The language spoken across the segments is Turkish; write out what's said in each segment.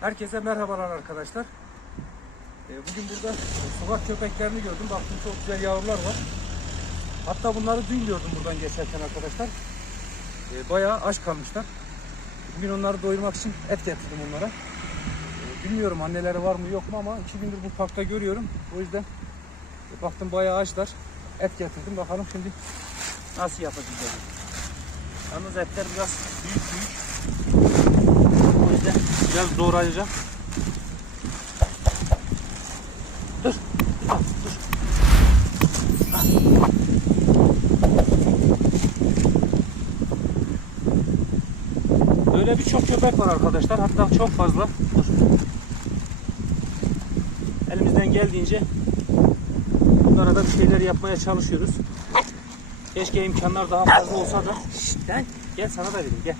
Herkese merhabalar arkadaşlar. Ee, Bugün burada sokak köpeklerini gördüm. Baktım çok güzel yavrular var. Hatta bunları dün gördüm buradan geçerken arkadaşlar. Ee, Bayağı aç kalmışlar. Bugün onları doyurmak için et getirdim onlara. Ee, Bilmiyorum anneleri var mı yok mu ama iki gündür bu parkta görüyorum. O yüzden baktım bayağı açlar. Et getirdim. Bakalım şimdi nasıl yapacağız. Yalnız etler biraz büyük büyük. Biraz doğrayacağım. Dur. Dur. dur. Böyle birçok köpek var arkadaşlar. Hatta çok fazla. Dur. Elimizden geldiğince bunlara da bir şeyler yapmaya çalışıyoruz. Keşke imkanlar daha fazla olsa da. Gel sana da vereyim gel.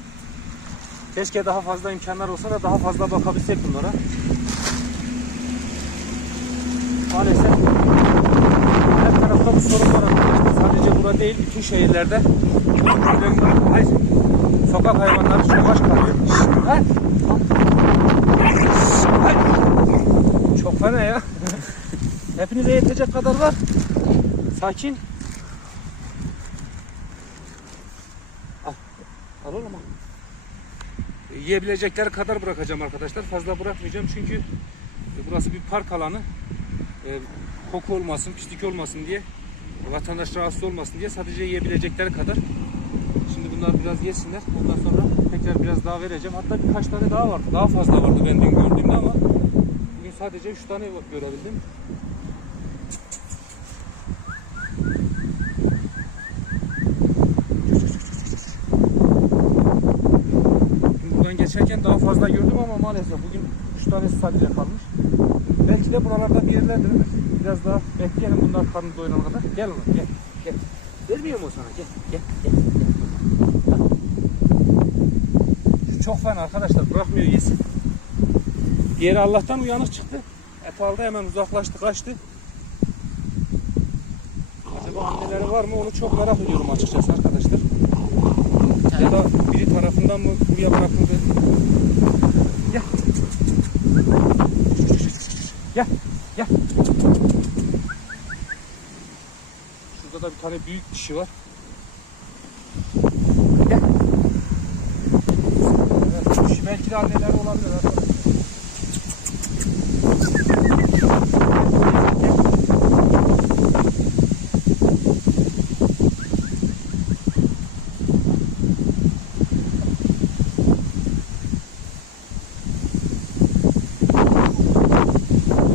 Keşke daha fazla imkanlar olsa da daha fazla bakabilsek bunlara. Maalesef her tarafta bu sorun var. Sadece burada değil, bütün şehirlerde sokak hayvanları çok aç kalıyor. Çok fena ya. Hepinize yetecek kadar var. Sakin. Al. Al oğlum. Yiyebilecekleri kadar bırakacağım arkadaşlar. Fazla bırakmayacağım çünkü burası bir park alanı. E, koku olmasın, pislik olmasın diye, vatandaş rahatsız olmasın diye sadece yiyebilecekleri kadar. Şimdi bunlar biraz yesinler. Ondan sonra tekrar biraz daha vereceğim. Hatta birkaç tane daha vardı. Daha fazla vardı ben dün gördüğümde ama bugün sadece 3 tane görebildim. Dün geçerken daha fazla gördüm ama maalesef bugün 3 tanesi sadece kalmış. Belki de buralarda bir yerlerdir. Biraz daha bekleyelim bunlar karnı doyurana kadar. Gel oğlum gel. Gel. Vermiyor mu sana? Gel. Gel. Gel. Şu çok fena arkadaşlar. Bırakmıyor yesin. Diğeri Allah'tan uyanık çıktı. Et aldı hemen uzaklaştı kaçtı. Acaba anneleri var mı onu çok merak ediyorum açıkçası arkadaşlar. Ya da biri tarafından mı buraya bırakıldı? Gel. Gel. Gel. Şurada da bir tane büyük dişi var. Gel. Evet, dişi belki de anneleri olabilir. arkadaşlar.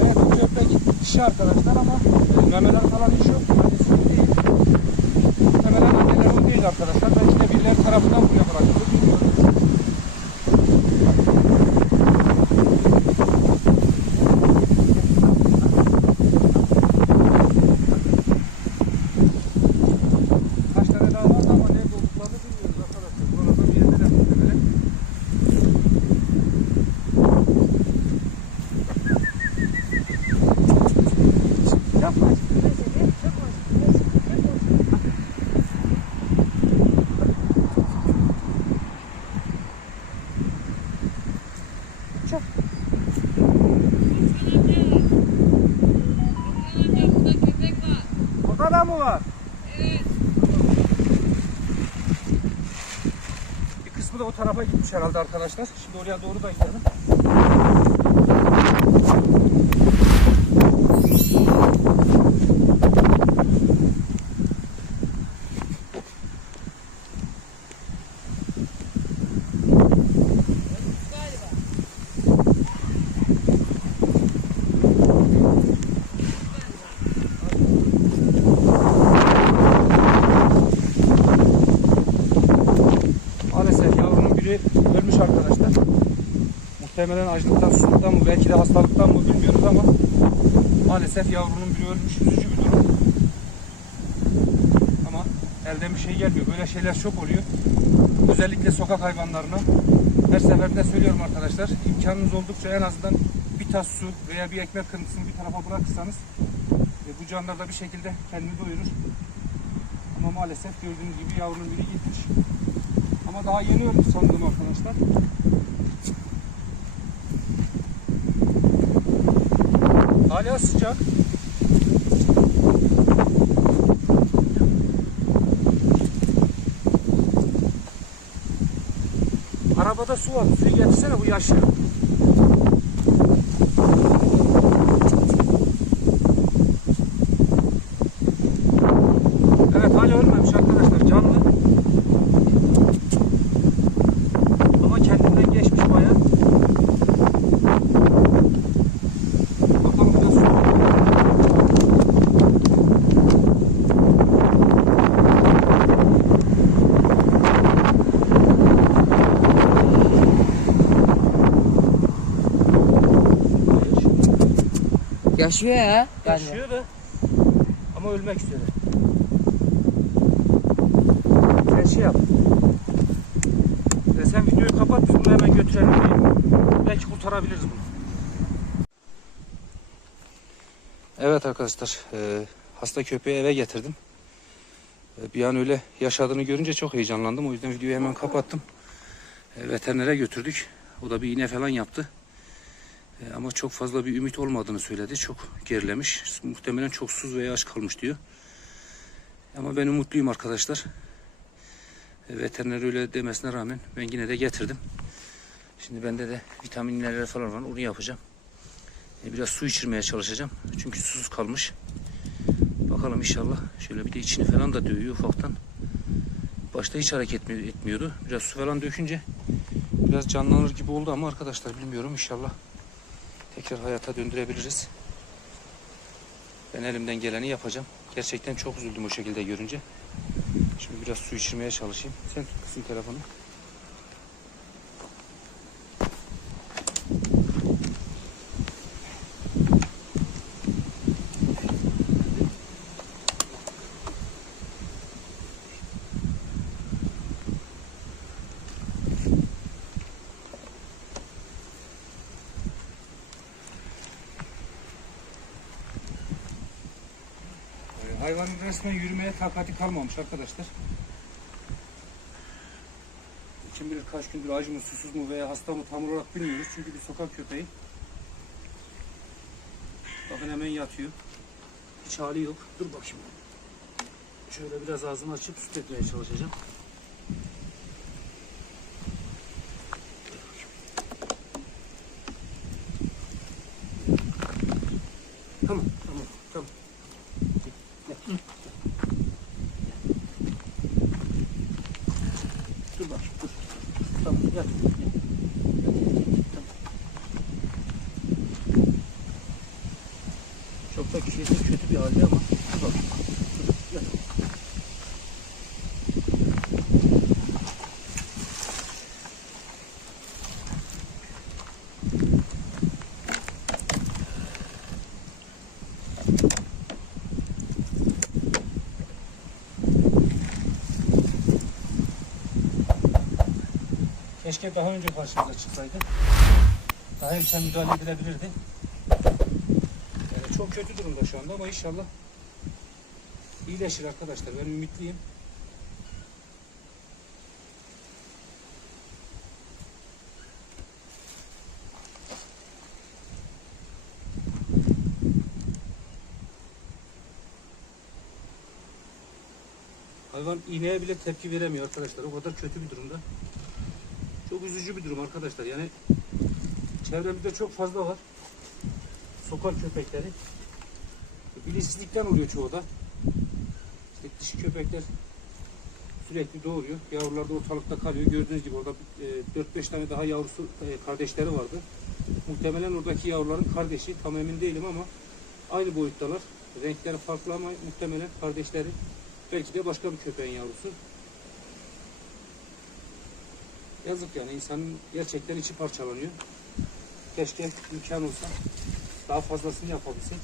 Evet bu köpek dişi arkadaşlar ama e, memeler falan hiç yok. Annesi değil. Muhtemelen anneleri o değil arkadaşlar. Belki de birileri tarafından buraya bırakıldı. Bilmiyorum. Kaç tane daha vardı ama nerede olduklarını bilmiyoruz arkadaşlar. Buralarda bir yerdeler muhtemelen. Yapma. Çok. Burada da mı var? Bir kısmı da o tarafa gitmiş herhalde arkadaşlar. Şimdi oraya doğru da gidelim. Maalesef yavrunun biri ölmüş arkadaşlar. Muhtemelen açlıktan, susuzluktan mı, belki de hastalıktan mı bilmiyoruz ama maalesef yavrunun biri ölmüş. Üzücü bir durum. Ama elden bir şey gelmiyor. Böyle şeyler çok oluyor. Özellikle sokak hayvanlarına. Her seferinde söylüyorum arkadaşlar. imkanınız oldukça en azından bir tas su veya bir ekmek kırıntısını bir tarafa bırakırsanız e, bu canlar da bir şekilde kendini doyurur. Ama maalesef gördüğünüz gibi yavrunun biri gitmiş. Ama daha yeni ölmüş sanırım arkadaşlar. Hala sıcak. Arabada su var. Suyu getirsene bu yaşlı. Evet hala ölmemiş arkadaşlar. Canlı. Ama kendinden geçmiş bayağı. Bakalım biraz su. Yaşıyor ya. Yani. Yaşıyor da ama ölmek üzere. Sen şey yap. E sen videoyu kapat biz bunu hemen götürelim. Belki kurtarabiliriz bunu. Evet arkadaşlar e, hasta köpeği eve getirdim. E, bir an öyle yaşadığını görünce çok heyecanlandım. O yüzden videoyu hemen kapattım. E, veterinere götürdük. O da bir iğne falan yaptı. E, ama çok fazla bir ümit olmadığını söyledi. Çok gerilemiş. Muhtemelen çok suz veya aç kalmış diyor. Ama ben umutluyum arkadaşlar. E, veteriner öyle demesine rağmen ben yine de getirdim. Şimdi bende de vitaminler falan var. Onu yapacağım. E, biraz su içirmeye çalışacağım. Çünkü susuz kalmış. Bakalım inşallah. Şöyle bir de içini falan da dövüyor ufaktan. Başta hiç hareket etmi- etmiyordu. Biraz su falan dökünce biraz canlanır gibi oldu ama arkadaşlar bilmiyorum inşallah tekrar hayata döndürebiliriz. Ben elimden geleni yapacağım. Gerçekten çok üzüldüm o şekilde görünce. Şimdi biraz su içirmeye çalışayım. Sen tut kızım telefonu. Hayvanın resmen yürümeye takati kalmamış arkadaşlar. Kim bilir kaç gündür acı mı, susuz mu veya hasta mı tam olarak bilmiyoruz. Çünkü bir sokak köpeği. Bakın hemen yatıyor. Hiç hali yok. Dur bakayım. Şöyle biraz ağzını açıp süt etmeye çalışacağım. Tamam. Dur bak, dur. Tamam, yat. yat. Tamam. Çok da kişisi kötü bir halde ama dur bak. Dur, yat. Keşke daha önce karşımıza çıksaydı. Daha erken müdahale edilebilirdi. Yani çok kötü durumda şu anda ama inşallah iyileşir arkadaşlar. Ben ümitliyim. Hayvan iğneye bile tepki veremiyor arkadaşlar. O kadar kötü bir durumda. Üzücü bir durum arkadaşlar. Yani çevremizde çok fazla var. Sokak köpekleri. Bilinçsizlikten oluyor çoğu da. İşte dişi köpekler sürekli doğuruyor. Yavrular da ortalıkta kalıyor. Gördüğünüz gibi orada e, 4-5 tane daha yavrusu e, kardeşleri vardı. Muhtemelen oradaki yavruların kardeşi. Tam emin değilim ama aynı boyuttalar. Renkleri farklı ama muhtemelen kardeşleri. Belki de başka bir köpeğin yavrusu. Yazık yani insanın gerçekten içi parçalanıyor. Keşke imkan olsa daha fazlasını yapabilsek.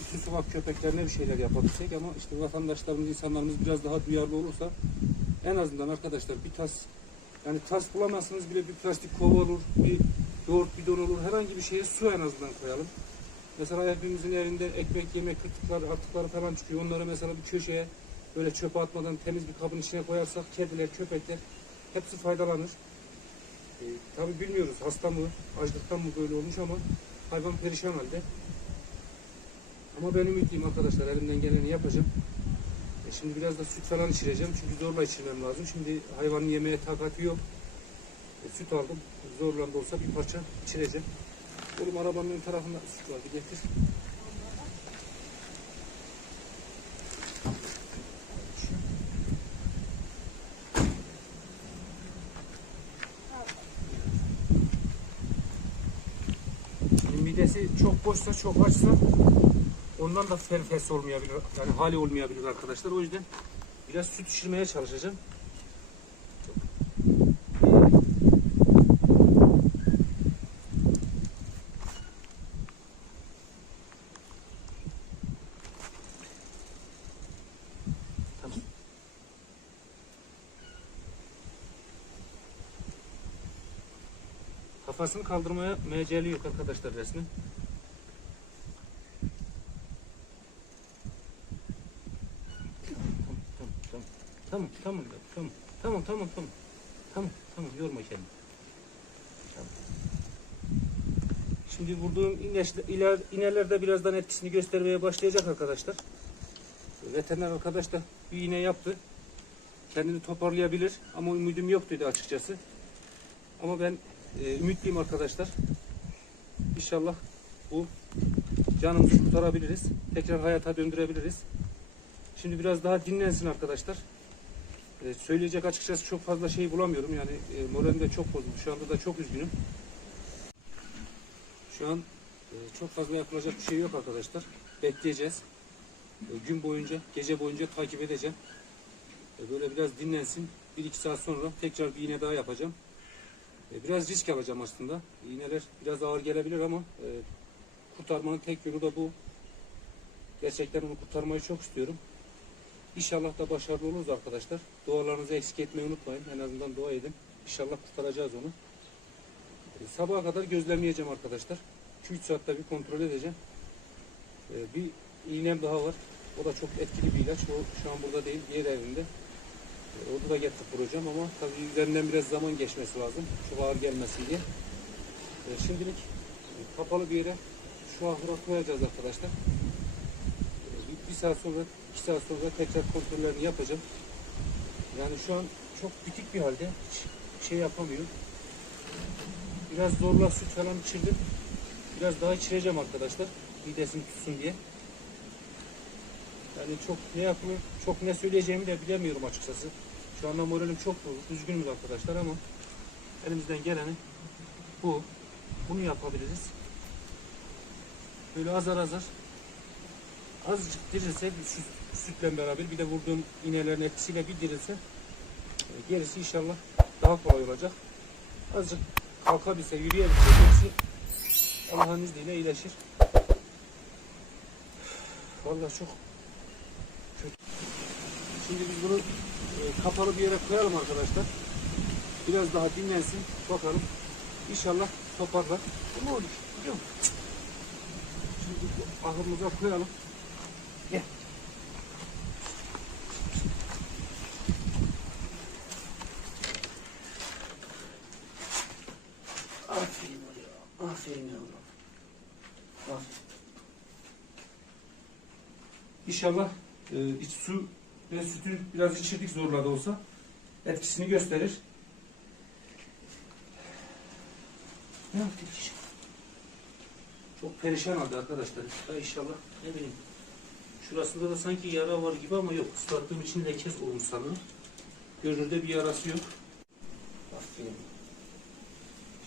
Bütün sokak köpeklerine bir şeyler yapabilsek ama işte vatandaşlarımız, insanlarımız biraz daha duyarlı olursa en azından arkadaşlar bir tas yani tas bulamazsınız bile bir plastik kova olur, bir yoğurt bidon olur, herhangi bir şeye su en azından koyalım. Mesela hepimizin evinde ekmek, yemek, kırtıklar, atıkları falan çıkıyor. Onları mesela bir köşeye böyle çöpe atmadan temiz bir kabın içine koyarsak kediler, köpekler hepsi faydalanır. Ee, tabii bilmiyoruz hasta mı, açlıktan mı böyle olmuş ama hayvan perişan halde. Ama ben ümitliyim arkadaşlar. Elimden geleni yapacağım. E şimdi biraz da süt falan içireceğim. Çünkü zorla içirmem lazım. Şimdi hayvanın yemeğe takati yok. E, süt aldım. Zorla da olsa bir parça içireceğim. Oğlum arabanın tarafında süt var. Bir getir. Şimdi midesi çok boşsa çok açsa ondan da fer fes olmayabilir. Yani hali olmayabilir arkadaşlar. O yüzden biraz süt içirmeye çalışacağım. Kafasını kaldırmaya mecali yok arkadaşlar resmin. Tamam tamam tamam tamam tamam tamam tamam tamam yorma kendini. Şimdi vurduğum iler, birazdan etkisini göstermeye başlayacak arkadaşlar. Veteriner arkadaş da bir iğne yaptı. Kendini toparlayabilir ama ümidim yok dedi açıkçası. Ama ben e, ümitliyim arkadaşlar. İnşallah bu canımızı kurtarabiliriz. Tekrar hayata döndürebiliriz. Şimdi biraz daha dinlensin arkadaşlar. E, söyleyecek açıkçası çok fazla şey bulamıyorum. Yani e, moralim de çok bozuldu. Şu anda da çok üzgünüm. Şu an e, çok fazla yapılacak bir şey yok arkadaşlar. Bekleyeceğiz. E, gün boyunca, gece boyunca takip edeceğim. E, böyle biraz dinlensin. 1-2 saat sonra tekrar bir iğne daha yapacağım. E, Biraz risk alacağım aslında. İğneler biraz ağır gelebilir ama e, kurtarmanın tek yolu da bu. Gerçekten onu kurtarmayı çok istiyorum. İnşallah da başarılı oluruz arkadaşlar. Dualarınızı eksik etmeyi unutmayın. En azından dua edin. İnşallah kurtaracağız onu. E, sabaha kadar gözlemleyeceğim arkadaşlar. 2-3 saatte bir kontrol edeceğim. E, bir iğnem daha var. O da çok etkili bir ilaç. O şu an burada değil. Diğer evimde. E, Onu da getirip vuracağım ama tabii üzerinden biraz zaman geçmesi lazım. Çok ağır gelmesin diye. E, şimdilik e, kapalı bir yere şu ahıra koyacağız arkadaşlar. E, bir, saat sonra, iki saat sonra tekrar kontrollerini yapacağım. Yani şu an çok bitik bir halde. Hiç şey yapamıyor. Biraz zorla süt falan içirdim. Biraz daha içireceğim arkadaşlar. Midesini tutsun diye. Yani çok ne yapılır, çok ne söyleyeceğimi de bilemiyorum açıkçası. Şu anda moralim çok bozuk. Üzgünüm arkadaşlar ama elimizden geleni bu. Bunu yapabiliriz. Böyle azar azar azıcık dirilse süt, sütle beraber bir de vurduğum iğnelerin etkisiyle bir dirilse e, gerisi inşallah daha kolay olacak. Azıcık kalkabilse, yürüyebilse gerisi Allah'ın izniyle iyileşir. Vallahi çok Şimdi biz bunu e, kapalı bir yere koyalım arkadaşlar. Biraz daha dinlensin. Bakalım. İnşallah toparlar. Bu ne olur? Biliyor musun? Şimdi bu ahırımıza koyalım. Gel. Aferin oraya. Aferin yavrum. Aferin. İnşallah e, iç su ve sütü biraz içirdik zorla da olsa etkisini gösterir. Ne yaptık iş? Çok perişan halde arkadaşlar. Ha inşallah ne bileyim. Şurasında da sanki yara var gibi ama yok. Islattığım için leke olmuş sanırım. Görünürde bir yarası yok. Aferin.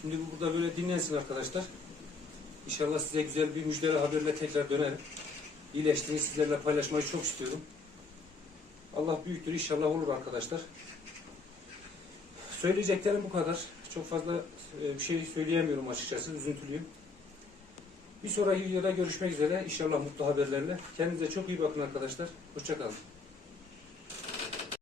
Şimdi bu burada böyle dinlensin arkadaşlar. İnşallah size güzel bir müjdeli haberle tekrar dönerim. İyileştiğini sizlerle paylaşmayı çok istiyorum. Allah büyüktür inşallah olur arkadaşlar. Söyleyeceklerim bu kadar. Çok fazla e, bir şey söyleyemiyorum açıkçası. Üzüntülüyüm. Bir sonraki videoda görüşmek üzere. İnşallah mutlu haberlerle. Kendinize çok iyi bakın arkadaşlar. Hoşçakalın.